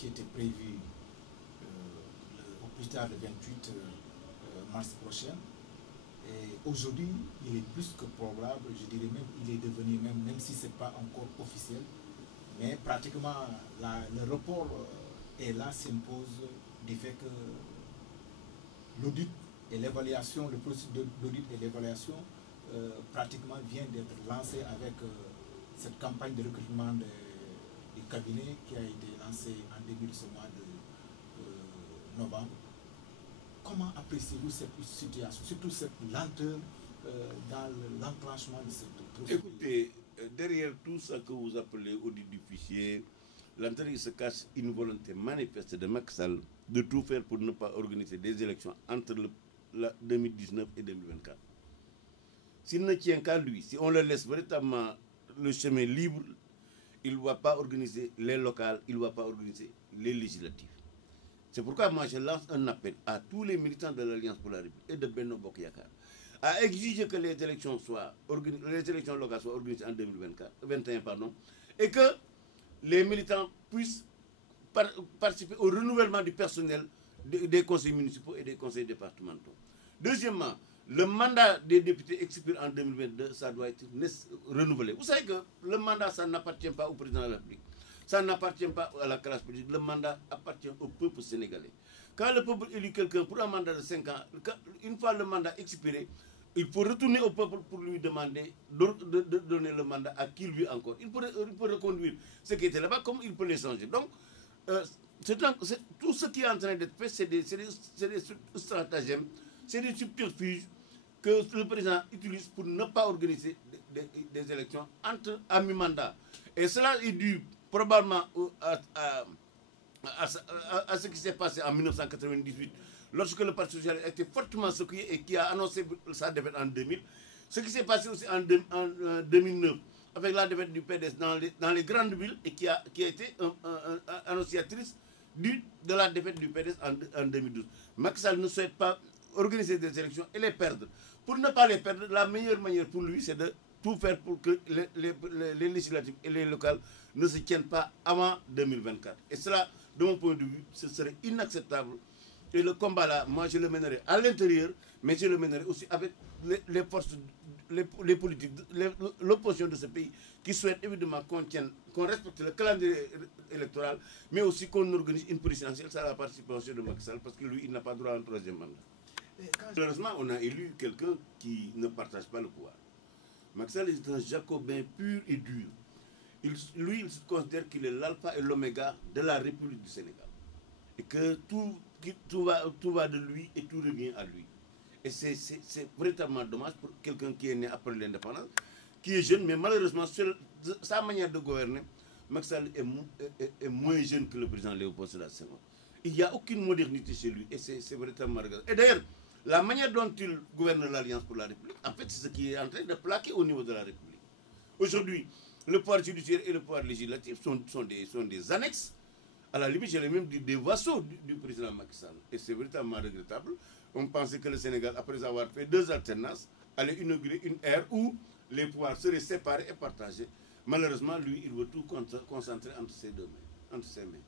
qui était prévu au plus tard le 28 mars prochain. Et aujourd'hui, il est plus que probable, je dirais même, il est devenu même si ce n'est pas encore officiel, mais pratiquement le report est là, s'impose du fait que l'audit et l'évaluation, le processus d'audit et l'évaluation pratiquement vient d'être lancé avec cette campagne de recrutement du cabinet qui a été lancée en début de ce mois de novembre. Comment appréciez-vous cette situation, surtout cette lenteur dans l'enclenchement de cette procédure? Écoutez, derrière tout ce que vous appelez audit du fichier, lenteur, il se cache une volonté manifeste de Macky Sall de tout faire pour ne pas organiser des élections entre 2019 et 2024. S'il ne tient qu'à lui, si on le laisse véritablement le chemin libre, il ne va pas organiser les locales, il ne va pas organiser les législatives. C'est pourquoi moi je lance un appel à tous les militants de l'Alliance pour la République et de Benno Bokk Yakaar à exiger que les élections locales soient organisées en 2021, et que les militants puissent participer au renouvellement du personnel des conseils municipaux et des conseils départementaux. Deuxièmement, le mandat des députés expire en 2022, ça doit être renouvelé. Vous savez que le mandat, ça n'appartient pas au président de la République. Ça n'appartient pas à la classe politique. Le mandat appartient au peuple sénégalais. Quand le peuple élit quelqu'un pour un mandat de 5 ans, une fois le mandat expiré, il faut retourner au peuple pour lui demander de donner le mandat à qui lui encore. Il peut reconduire ce qui était là-bas comme il peut les changer. Donc, tout ce qui est en train d'être fait, c'est des stratagèmes, c'est des subterfuges que le président utilise pour ne pas organiser des élections à mi-mandat. Et cela est dû probablement à ce qui s'est passé en 1998, lorsque le Parti socialiste a été fortement secoué et qui a annoncé sa défaite en 2000. Ce qui s'est passé aussi en 2009, avec la défaite du PDS dans les grandes villes et qui a été annonciatrice de la défaite du PDS en 2012. Macky Sall ne souhaite pas organiser des élections et les perdre. Pour ne pas les perdre, la meilleure manière pour lui, c'est de tout faire pour que les législatives et les locales ne se tiennent pas avant 2024. Et cela, de mon point de vue, ce serait inacceptable. Et le combat là, moi je le mènerai à l'intérieur, mais je le mènerai aussi avec les forces, les politiques, l'opposition de ce pays, qui souhaitent évidemment qu'on respecte le calendrier électoral, mais aussi qu'on organise une présidentielle sans la participation de Macky Sall, parce que lui, il n'a pas droit à un troisième mandat. Malheureusement, on a élu quelqu'un qui ne partage pas le pouvoir. Macky Sall est un jacobin pur et dur. Lui, il se considère qu'il est l'alpha et l'oméga de la République du Sénégal. Et que tout va de lui et tout revient à lui. Et c'est véritablement dommage pour quelqu'un qui est né après l'indépendance, qui est jeune, mais malheureusement, sa manière de gouverner, Macky Sall est moins jeune que le président Léopold Sédar Senghor. Il n'y a aucune modernité chez lui et c'est véritablement regrettable. Et d'ailleurs, la manière dont il gouverne l'Alliance pour la République, en fait, c'est ce qui est en train de plaquer au niveau de la République. Aujourd'hui, le pouvoir judiciaire et le pouvoir législatif sont des annexes. À la limite, j'ai même dit des vassaux du président Macky Sall. Et c'est véritablement regrettable. On pensait que le Sénégal, après avoir fait 2 alternances, allait inaugurer une ère où les pouvoirs seraient séparés et partagés. Malheureusement, lui, il veut tout concentrer entre ses mains.